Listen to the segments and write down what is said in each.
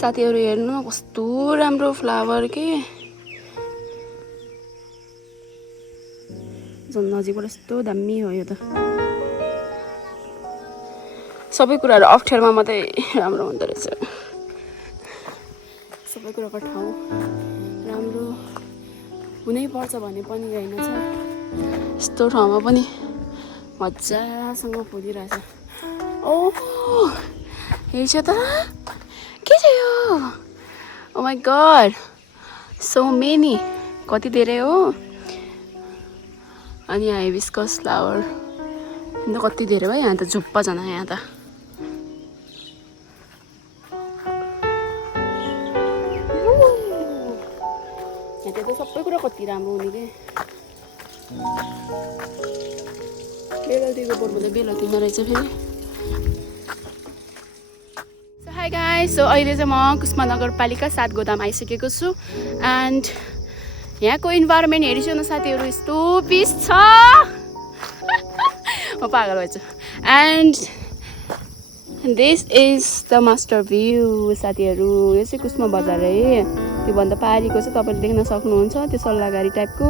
साथीहरु हेर्नु कस्तो राम्रो फ्लावर के झन् नजिकबाट यस्तो दामी हो यो त सबै कुराहरु अप्ठ्यारोमा मात्रै राम्रो हुँदो रहेछ सबै कुराको ठाउँ राम्रो हुनै पर्छ भन्ने पनि हैन छ यस्तो ठाउँमा पनि मज्जासँग फुलिरहेछ ओ हेर्छ त के छ यो oh my god so many कति धेरै हो अनि यहाँ हिबिस्कस फ्लावर अन्त कति धेरै भयो यहाँ त झुप्पा छन् यहाँ त यहाँ त सबै कुरा कति राम्रो हुने के बेलौतीको बोटमा त बेलौती नरहेछ फेरि हाई गाइस सो अहिले चाहिँ म कुस्मा नगरपालिका 7 गोदाम आइसकेको छु एन्ड यहाँको इन्भाइरोमेन्ट हेरिछु न साथीहरु यस्तो पिस छ म पागल भएछु and this is the master view साथीहरु यो चाहिँ कुस्मा बजार है त्यो भन्दा पारीको चाहिँ तपाईले देख्न सक्नुहुन्छ त्यो सल्लाहगारी टाइपको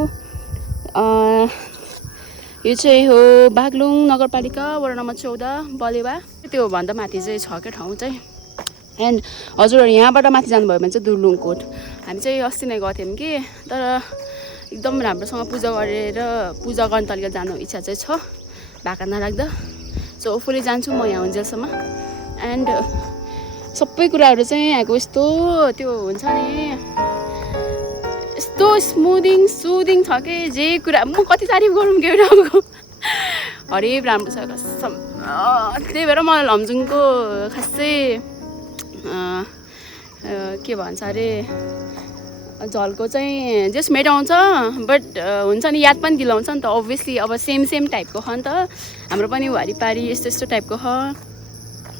यो चाहिँ हो बागलुङ नगरपालिका वडा नम्बर 14 बलेवा त्यो भन्दा माथि चाहिँ छ के ठाउँ चाहिँ एन्ड हजुरहरु यहाँबाट माथि जानुभयो भने चाहिँ दुर्लुङकोट हामी चाहिँ अस्ति नै गथ्यौं कि तर एकदम राम्रोसँग पूजा गरेर पूजा गर्न तरिका जानु इच्छा चाहिँ छ भाका नराख्दा सो होपफुली जान्छु म यहाँ हुन्जेलसम्म एन्ड सबै कुराहरु चाहिँ यहाँको यस्तो त्यो हुन्छ नि यस्तो सुदिङ छ के जे कुरा म कति तारिफ गरौँ के ठाउँको हरेक राम्रो छ कसम त्यही भएर मलाई लमजुङको खासै के भन्छ अरे झल्को चाहिँ जस मेटाउँछ बट हुन्छ नि याद पनि दिलाउँछ नि त अभियसली अब सेम टाइपको छ नि त हाम्रो पनि वारिपारी यस्तो टाइपको छ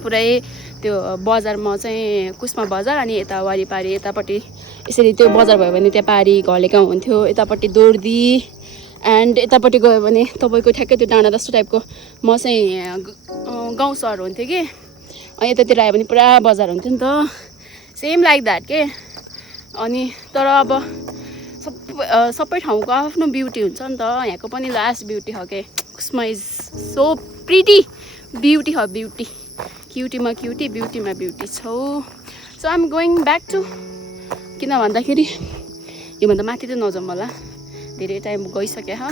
पुरै त्यो बजारमा चाहिँ कुस्मा बजार अनि यता वारिपारी यतापट्टि यसरी त्यो बजार भयो भने त्यहाँ पारी घलेका हुन्थ्यो यतापट्टि दोर्दी एन्ड यतापट्टि गयो भने तपाईँको ठ्याक्कै त्यो डाँडा जस्तो टाइपको म चाहिँ गाउँ सहर हुन्थ्यो कि यतातिर आयो भने पुरा बजार हुन्थ्यो नि त सेम लाइक द्याट के अनि तर अब सबै ठाउँको आफ्नो ब्युटी हुन्छ नि त यहाँको पनि लास्ट ब्युटी हो के Kusma is so pretty beauty हो ब्युटी क्युटीमा क्युटी ब्युटीमा ब्युटी छौ so I am going back to किन भन्दाखेरि योभन्दा माथि त नजाउँ होला धेरै टाइम गइसक्यो ह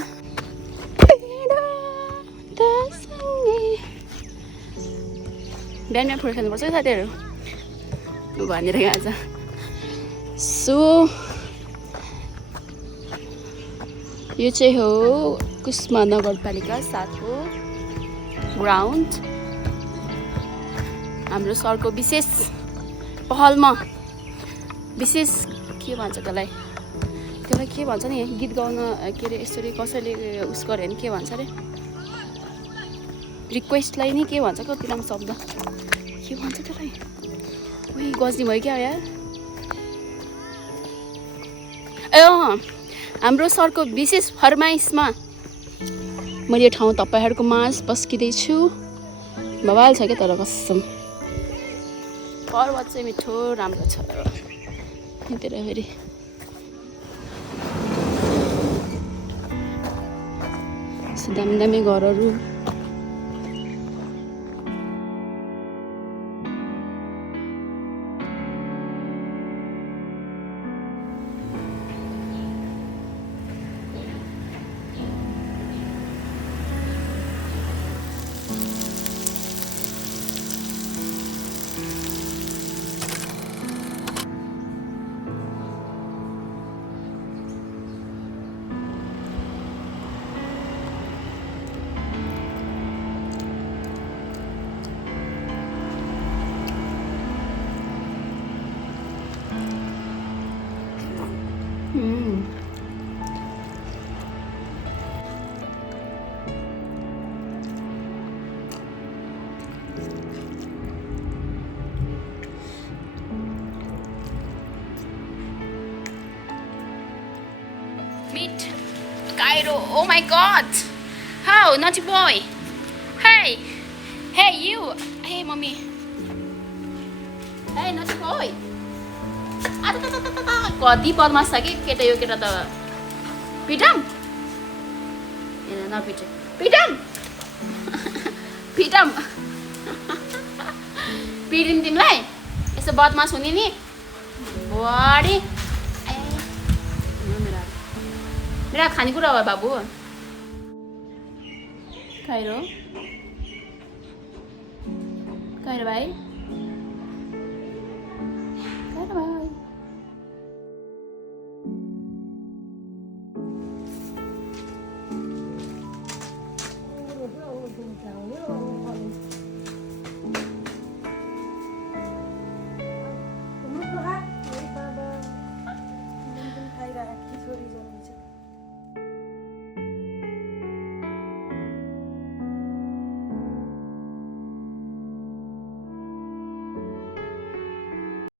बिहान फुल खेल्नुपर्छ है साथीहरु भनेर आज सो यो चाहिँ हो कुस्मा नगरपालिका 7 को ग्राउन्ड हाम्रो सरको विशेष पहलमा विशेष के भन्छ त्यसलाई के भन्छ नि गीत गाउन के अरे यसरी कसैले उस गरे भने के भन्छ अरे रिक्वेस्टलाई नि के भन्छ कति राम्रो शब्द के भन्छ त्यसलाई उही गज्नी भयो क्या यार हाम्रो सरको विशेष फरमाइसमा मैले यो ठाउँ तपाईहरुको माझ पस्किँदैछु बवाल छ क्या तर कसम पर्वत चाहिँ मिठो राम्रो छ यतिर फेरि दामी घरहरू Meet Cairo. Oh my god. How naughty boy. Hey you. Hey mommy. Hey naughty boy. कति बदमास छ कि केटा यो केटा त पिटम नपिटे पिटम पिटम पिटिन् तिमीलाई यस्तो बदमास हुने नि बढी मेरा खानेकुरा हो बाबु खाइरो खाइरो भाइ खाइरो भाइ